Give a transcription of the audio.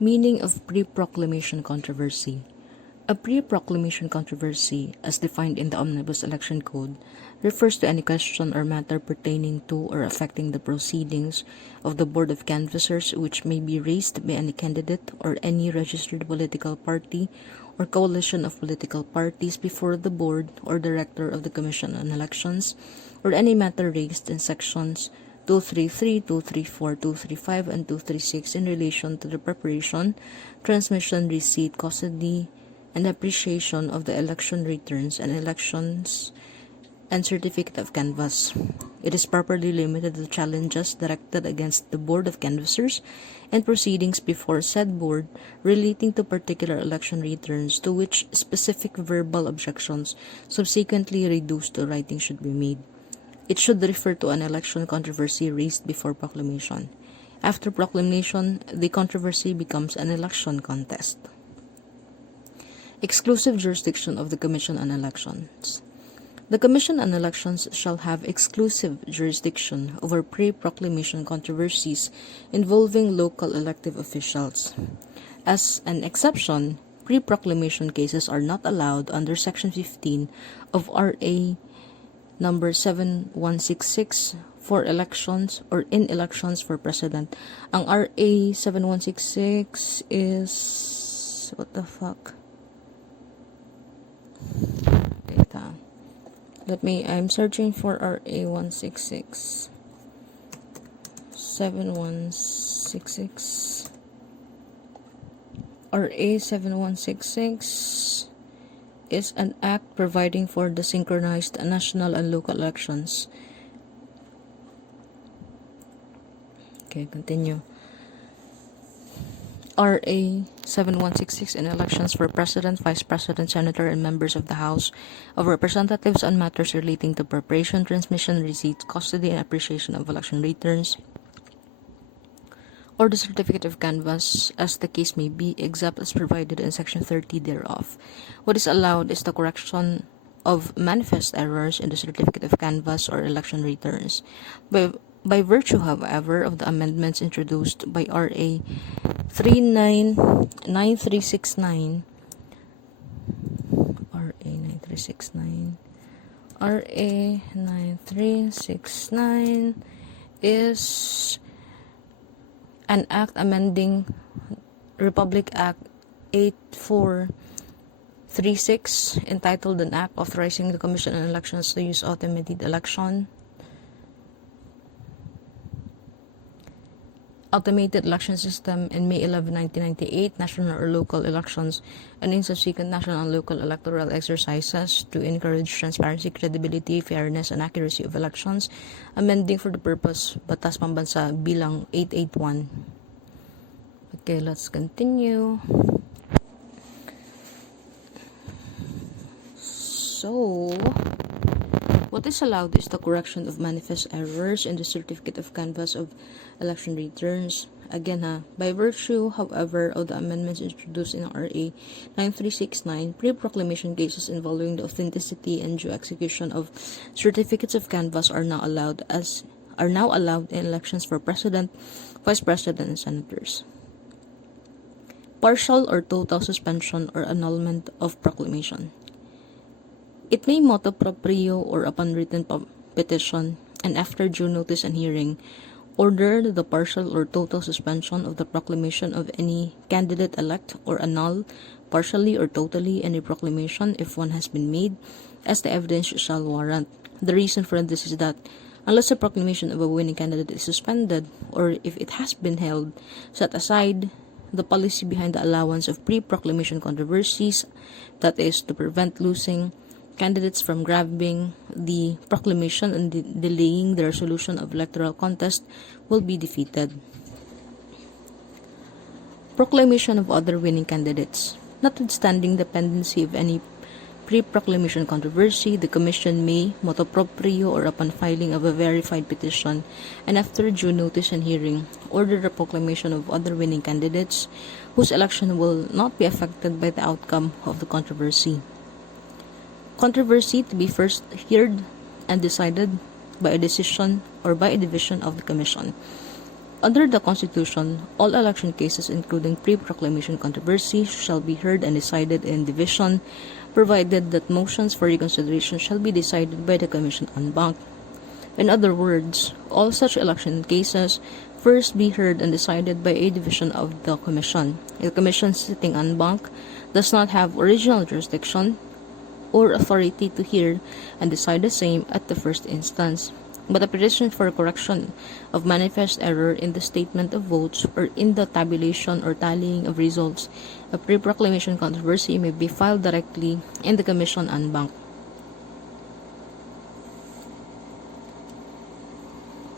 Meaning of pre-proclamation controversy. A pre-proclamation controversy, as defined in the Omnibus Election Code, refers to any question or matter pertaining to or affecting the proceedings of the Board of Canvassers which may be raised by any candidate or any registered political party or coalition of political parties before the Board or Director of the Commission on Elections, or any matter raised in sections 233, 234, 235, and 236 in relation to the preparation, transmission, receipt, custody, and appreciation of the election returns and elections and certificate of canvass. It is properly limited to challenges directed against the Board of Canvassers and proceedings before said board relating to particular election returns to which specific verbal objections subsequently reduced to writing should be made. It should refer to an election controversy raised before proclamation. After proclamation, the controversy becomes an election contest. Exclusive jurisdiction of the Commission on Elections. The Commission on Elections shall have exclusive jurisdiction over pre-proclamation controversies involving local elective officials. As an exception, pre-proclamation cases are not allowed under Section 15 of RA number 7166 for elections or in elections for president. Ang RA 7166 is... what the fuck? I'm searching for RA 166. 7166. RA 7166 is an act providing for the synchronized national and local elections. Okay, continue. RA 7166 in elections for President, Vice President, Senator, and members of the House of Representatives on matters relating to preparation, transmission, receipt, custody, and appreciation of election returns, or the certificate of canvass, as the case may be, except as provided in Section 30 thereof. What is allowed is the correction of manifest errors in the certificate of canvass or election returns. By virtue, however, of the amendments introduced by RA 9369, RA 9369 is an act amending Republic Act 8436, entitled an act authorizing the Commission on Elections to use automated election system in May 11, 1998, national or local elections, and in subsequent national and local electoral exercises to encourage transparency, credibility, fairness, and accuracy of elections, amending for the purpose Batas Pambansa bilang 881. Okay, let's continue. So, what is allowed is the correction of manifest errors in the certificate of canvass of election returns. Again, by virtue, however, of the amendments introduced in RA 9369, pre-proclamation cases involving the authenticity and due execution of certificates of canvass are now allowed in elections for president, vice president, and senators. Partial or total suspension or annulment of proclamation. It may motu proprio or upon written petition and after due notice and hearing, order the partial or total suspension of the proclamation of any candidate-elect or annul partially or totally any proclamation if one has been made, as the evidence shall warrant. The reason for this is that unless the proclamation of a winning candidate is suspended, or if it has been held, set aside, the policy behind the allowance of pre-proclamation controversies, that is, to prevent losing candidates from grabbing the proclamation and delaying the resolution of electoral contest, will be defeated. Proclamation of other winning candidates. Notwithstanding the pendency of any pre-proclamation controversy, the Commission may, motu proprio or upon filing of a verified petition and after due notice and hearing, order the proclamation of other winning candidates whose election will not be affected by the outcome of the controversy. Controversy to be first heard and decided by a decision or by a division of the Commission. Under the Constitution, all election cases including pre-proclamation controversy shall be heard and decided in division, provided that motions for reconsideration shall be decided by the Commission en banc. In other words, all such election cases first be heard and decided by a division of the Commission. The Commission sitting en banc does not have original jurisdiction or authority to hear and decide the same at the first instance. But a petition for correction of manifest error in the statement of votes or in the tabulation or tallying of results, a pre-proclamation controversy may be filed directly in the Commission en banc.